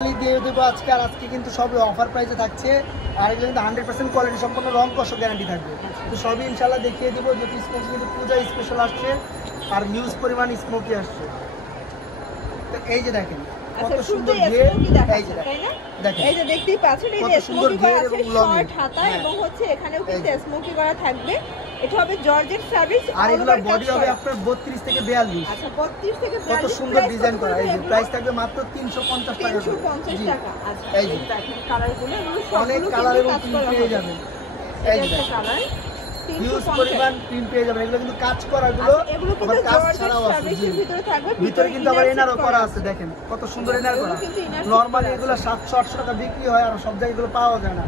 দিয়ে দেবো আজকে। আর আজকে কিন্তু সব অফার প্রাইসে থাকছে, আর এগুলো কিন্তু 100% কোয়ালিটি সম্পন্ন রং কষ গ্যারান্টি থাকবে। তো সবই ইনশাল্লাহ দেখিয়ে দেবো। যেহেতু স্পেশাল কিন্তু পূজা স্পেশাল আসছে আর হিউজ পরিমাণ স্মোকি আসছে। তো এই যে দেখেন কত সুন্দর ঘের, এই যে দেখেন, এই যে দেখতেই পাচ্ছেন, এই যে স্মোকি করা আছে শর্ট হাতা এবং হচ্ছে এখানেও কিন্তু স্মোকি করা থাকবে। এটা হবে জর্জেট ফ্যাব্রিক আর এগুলোর বডি হবে আপনার 32 থেকে 42। আচ্ছা 32 থেকে 42। কত সুন্দর ডিজাইন করা। এই যে প্রাইস থাকবে মাত্র 350 টাকা। 350 টাকা। আচ্ছা এই যে দেখেন কালারগুলো, এগুলো অনেক কালার এবং প্রিন্ট পেয়ে যাবেন। এই যে কালার হিউজ পরিমাণ প্রিন্ট পেয়ে যাবেন। এগুলো কিন্তু কাজ করা, এগুলো আবার কাজ ছাড়াও আছে। ভিতরে কিন্তু আবার এনারও করা আছে। দেখেন কত সুন্দর এনার করা। নরমালি এগুলো 700-800 টাকা বিক্রি হয়, আর সব জায়গায় এগুলো পাওয়া যায় না।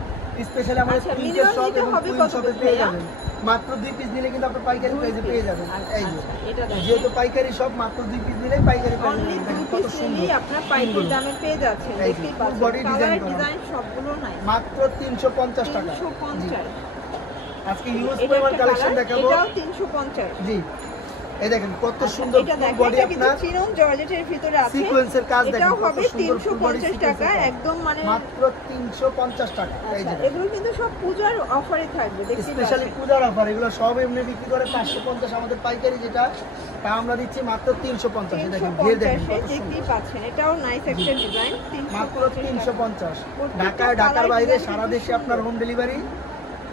স্পেশালি আমাদের প্রিন্টের শপ এবং কুইন শপে পেয়ে যাবেন। মাত্র 2 পিস নিলে কিন্তু আপনি পাইকারি প্রাইসে পেয়ে যাবেন। এই যে যেহেতু পাইকারি সব, মাত্র 2 পিস নিলেই পাইকারি প্রাইসে পেয়ে কত সুন্দর আপনার পাইকারি দামে পেয়ে যাচ্ছেন। দেখতেই পাচ্ছেন বডি ডিজাইন সবগুলো নাই, মাত্র 350 টাকা। 350। আজকে হিউজ পরিমাণ কালেকশন দেখাবো। এটাও 350। জি এই দেখেন কত সুন্দর বডি আপনার চিনন জর্জেটের ভিতরে আছে, সিকোয়েন্সের কাজ দেখেন। এটাও হবে 350 টাকা, একদম মানে মাত্র 350 টাকা। এই যে এগুলো কিন্তু সব পূজার অফারে থাকবে, দেখতে স্পেশালি পূজার অফার। এগুলো সব এমনি বিক্রি করে 550, আমাদের পাইকারি যেটা তা আমরা দিচ্ছি মাত্র 350। দেখেন ঘের দেখেন কত সুন্দর, দেখতেই পাচ্ছেন। এটাও নাইস একটা ডিজাইন, মাত্র 350। ঢাকার বাইরে সারা দেশে আপনার হোম ডেলিভারি।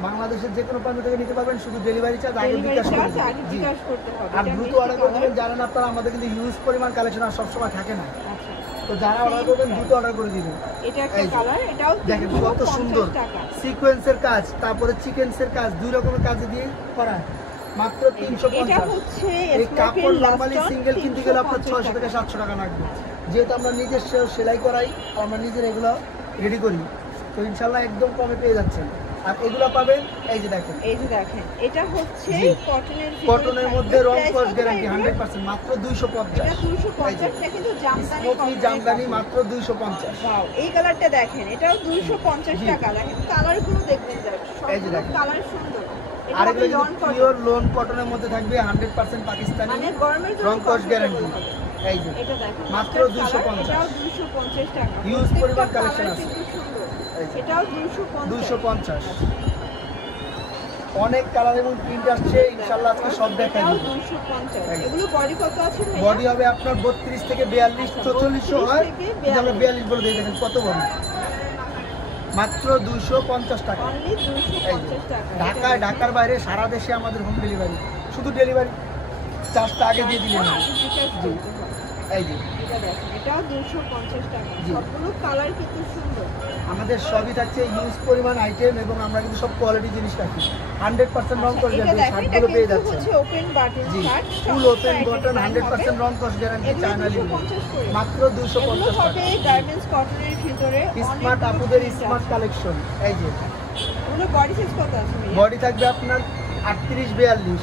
বাংলাদেশের যে কোনো প্রান্ত থেকে নিতে পারবেন, শুধু ডেলিভারি চার্জ আগে বিকাশ করতে হবে। আর দ্রুত অর্ডার করে দেবেন। জানেন আপনারা আমাদের কিন্তু হিউজ পরিমাণ কালেকশন আর সবসময় থাকে না, তো যারা অর্ডার করবেন দ্রুত অর্ডার করে দিবেন। এটা একটা কালার, এটাও দেখেন কত সুন্দর সিকোয়েন্সের কাজ, তারপরে চিকেনসের কাজ, দুই রকমের কাজ দিয়ে করা। মাত্র 350। এই কাপড় নরমালি সিঙ্গেল কিনতে গেলে আপনার 600 থেকে 700 টাকা লাগবে। যেহেতু আমরা নিজের সেলাই করাই, আমরা নিজের এগুলো রেডি করি, তো ইনশাল্লাহ একদম কমে পেয়ে যাচ্ছেন। আর এগুলো পাবেন এই যে দেখেন, এটা হচ্ছে কটনের মধ্যে রং কস গ্যারান্টি 100%, মাত্র 250। এটা 250 টা কিন্তু জামদানি মাত্র 250। ওয়াও, এই কালারটা দেখেন, এটাও 250 টাকা। দেখেন কালারগুলো দেখবেন, এই যে দেখেন কালার সুন্দর। আর এগুলো কিন্তু পিওর লোন কটনের মধ্যে থাকবে, 100% পাকিস্তানি, মানে গরমের জন্য রং কস গ্যারান্টি। এই যে এটা দেখেন মাত্র 250। এটাও 250 টাকা। হিউজ পরিমাণ কালেকশন আছে। এটাও 250। অনেক কালার এবং প্রিন্ট আসছে, ইনশাআল্লাহ আজকে সব দেখাই দেব। 250। এগুলো বডি কত আছে ভাই? বডি হবে আপনার 32 থেকে 42, 44 হয়, কিন্তু আমরা 42 বলে দিই। দেখেন কত বড়, মাত্র 250 টাকা। ঢাকার বাইরে সারা দেশে আমাদের হোম ডেলিভারি, শুধু ডেলিভারি চার্জটা আগে দিয়ে দিলেন। এই যে এটা দেখেন, এটাও 250 টাকা। সবগুলো কালার কিন্তু সুন্দর। আমাদের সবই থাকছে হিউজ পরিমাণ আইটেম, এবং আমরা কিন্তু সব কোয়ালিটি জিনিস রাখি। 100% রং কস গ্যারান্টি শার্টগুলো পেয়ে যাচ্ছে। হচ্ছে ওপেন বাটন শার্ট, ফুল ওপেন বাটন, 100% রং কস গ্যারান্টি, চায়না লিভেন, মাত্র 250 টাকা। হবে গার্মেন্টস কটনের ভিতরে স্মার্ট আপুদের স্মার্ট কালেকশন। এই যে এগুলো বডি সাইজ কত আছে ভাই? বডি থাকবে আপনার 38, 42,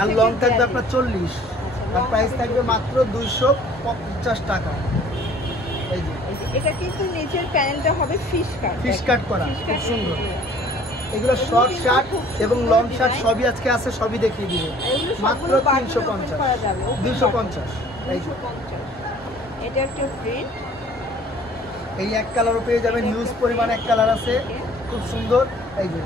আর লং থাকবে আপনার 40, আর প্রাইস থাকবে মাত্র 250 টাকা। এই যে এটা কিন্তু নিচের প্যানেলটা হবে ফিশ কাট করা, খুব সুন্দর। এগুলো শর্ট শার্ট এবং লং শার্ট সবই আজকে আছে, সবই দেখিয়ে দিব। মাত্র 350, 250। এটা একটা প্রিন্ট, এই এক কালারও পেয়ে যাবেন। হিউজ পরিমাণ এক কালার আছে, খুব সুন্দর। এই যে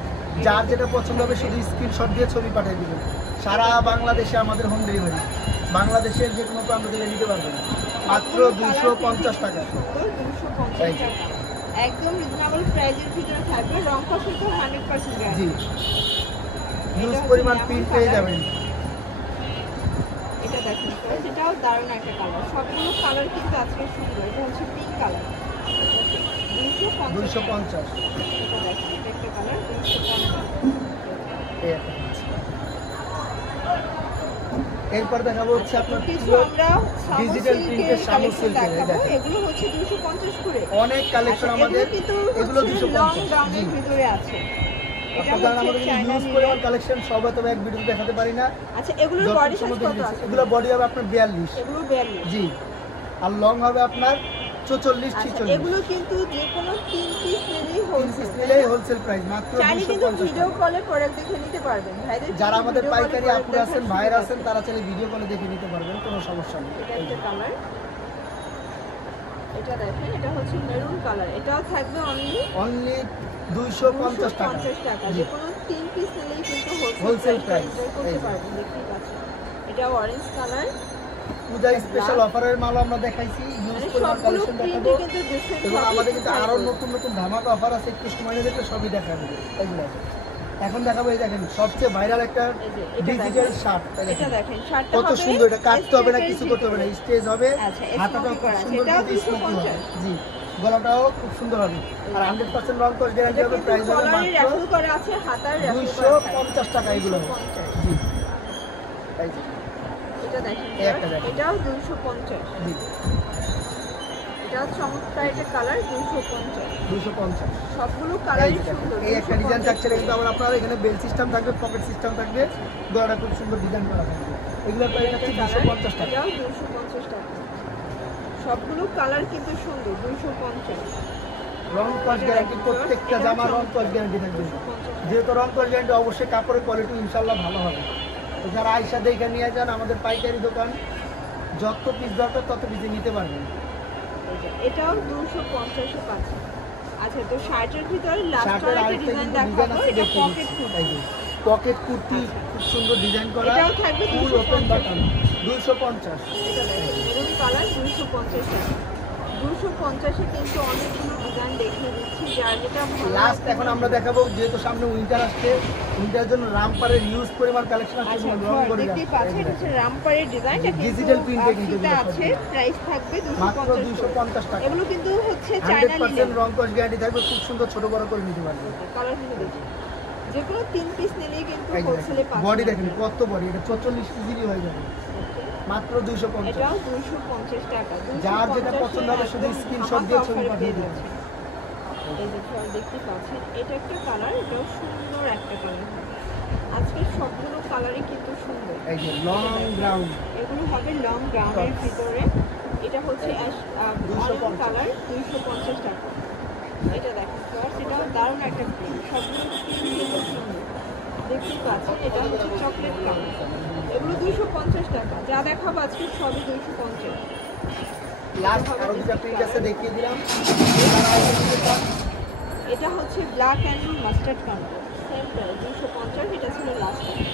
যার যেটা পছন্দ হবে শুধু স্ক্রিনশট দিয়ে ছবি পাঠিয়ে দিবেন। সারা বাংলাদেশে আমাদের হোম ডেলিভারি, বাংলাদেশের যে কোনো প্রান্ত থেকে নিতে পারবেন। মাত্র 250 টাকা। একদম রিজনেবল প্রাইসের ভিতরে থাকবে, রং কস কিন্তু 100% গ্যারান্টি। জি হিউজ পরিমাণ প্রিন্ট পেয়ে যাবেন। এটা দেখুন, এটাও দারুণ একটা কালার। সবগুলো কালার কিন্তু আজকে সুন্দর। এটা হচ্ছে পিঙ্ক কালার, 250। এটা দেখুন, এটা একটা কালার 250। এরপর দেখাবো হচ্ছে আপনার আমরা ডিজিটাল প্রিন্টের শামুক সিল্কের। দেখেন এগুলো হচ্ছে 250 করে। অনেক কালেকশন আমাদের, এগুলো 250 দামের ভিতরে আছে। এটা হচ্ছে আমাদের হিউজ পরিমাণ কালেকশন, সব তো এক ভিডিও দেখাতে পারি না। আচ্ছা এগুলোর বডি সাইজ কত আছে? এগুলো বডি হবে আপনার 42, এগুলো 42। জি, আর লং হবে আপনার 44, 46। এগুলো কিন্তু যে কোনো 3 পিস নিলেই হোলসেল প্রাইস, মাত্র 250 টাকা। ভিডিও কলে প্রোডাক্ট দেখে নিতে পারবেন। ভাইদের যারা আমাদের পাইকারি আপুরা আছেন, ভাইরা আছেন, তারা চাইলে ভিডিও কলে দেখে নিতে পারবেন, কোনো সমস্যা নেই। এটা একটা কালার, এটা দেখেন, এটা হচ্ছে মেরুন কালার, এটাও থাকবে অনলি 250 টাকা। 250 টাকা। যে কোনো 3 পিস নিলেই কিন্তু হোলসেল প্রাইস করতে পারবেন। দেখতেই পাচ্ছেন, এটা অরেঞ্জ কালার। পূজা স্পেশাল অফারের মাল আমরা দেখাইছি, ইউজ পরিমাণ কালেকশন দেখাবো এবং আমাদের কিন্তু আরো নতুন নতুন ধামাকা অফার আছে, একটু সময় নিয়ে দেখলে সবই দেখাবো। এইগুলো এখন দেখাবো, এই দেখেন সবচেয়ে ভাইরাল একটা ডিজিটাল শার্ট। এটা দেখেন, শার্টটা কত সুন্দর, এটা কাটতে হবে না, কিছু করতে হবে না, স্টেজ হবে, হাতাটাও খুব সুন্দর করে স্মোকি হবে। জি, গলাটাও খুব সুন্দর হবে আর 100% রং কস গ্যারান্টি হবে। প্রাইস হবে মাত্র 250 টাকা এগুলো। জি, এই যে এটা দেখেন, এটাও 250। জি, এটা চমৎকার, এটা কালার 250। সবগুলো কালারই সুন্দর। এই একটা ডিজাইন থাকছে, কিন্তু আবার আপনার এখানে বেল সিস্টেম থাকবে, পকেট সিস্টেম থাকবে, গলাটা খুব সুন্দর ডিজাইন করা থাকবে। এগুলো প্রাইস হচ্ছে 250 টাকা। এটাও 250 টাকা। সবগুলো কালার কিন্তু সুন্দর, 250। রং কস গ্যারান্টি, প্রত্যেকটা জামার রং কস গ্যারান্টি থাকবে। যেহেতু রং কস গ্যারান্টি, অবশ্যই কাপড়ের কোয়ালিটি ইনশাআল্লাহ ভালো হবে। তো যারা আয়সা দেখে নিয়ে যান, আমাদের পাইকারি দোকান, যত পিস দরকার তত পিসে নিতে পারবেন। এটাও 250 এ পাচ্ছে। আচ্ছা, তো শার্টের ভিতরে লাস্ট একটা ডিজাইন দেখাবো, এটা পকেট কুর্তি। পকেট কুর্তি খুব সুন্দর ডিজাইন করা, এটাও থাকবে ফুল ওপেন বাটন, 250। এটা দেখেন, মেরুন কালার, 250 টাকা। 250 এ কিন্তু অনেকগুলো ডিজাইন দেখিয়ে দিচ্ছি, যার যেটা লাস্ট এখন আমরা দেখাবো, যেহেতু সামনে উইন্টার আসছে, উইন্টারের জন্য রামপারের ইউজ পরিমাণ কালেকশন আছে। দেখতেই পাচ্ছেন, এটা হচ্ছে রামপারের ডিজাইন, এটা ডিজিটাল প্রিন্টে কিন্তু আছে। প্রাইস থাকবে মাত্র 250 টাকা। এগুলো কিন্তু হচ্ছে চায়না লিনেন, 100% রং কস গ্যারান্টি থাকবে, খুব সুন্দর ছোট বড় করে নিতে পারবেন। কালার গুলো দেখুন, যে কোনো 3 পিস নিলেই কিন্তু হোলসেলে পাবেন। বডি দেখেন কত বডি, এটা 44 কেজি হয়ে যাবে, মাত্র 250। এটাও 250 টাকা। যার যেটা পছন্দ হবে শুধু স্ক্রিনশট দিয়ে ছবি পাঠিয়ে দিন। এই যে দেখতে পাচ্ছেন, এটা একটা কালার, এটাও সুন্দর একটা কালার। আজকে সবগুলো কালারই কিন্তু সুন্দর। এই যে লং গ্রাউন্ড, এগুলো হবে লং গ্রাউন্ডের ভিতরে। এটা হচ্ছে অরেঞ্জ কালার, 250 টাকা। এটা দেখেন ফ্লাওয়ার, এটাও দারুণ একটা প্রিন্ট, সবগুলো প্রিন্ট কিন্তু সুন্দর। দেখতেই পাচ্ছেন, এটা হচ্ছে চকলেট কালার। এগুলো 250 টাকা। যা দেখাবো আজকে সবই 250। লাস্ট আরো দুটো প্রিন্ট আছে, দেখিয়ে দিলাম। এটা হচ্ছে black and mustard colour, same price 250। এটা ছিল লাস্ট টাইম।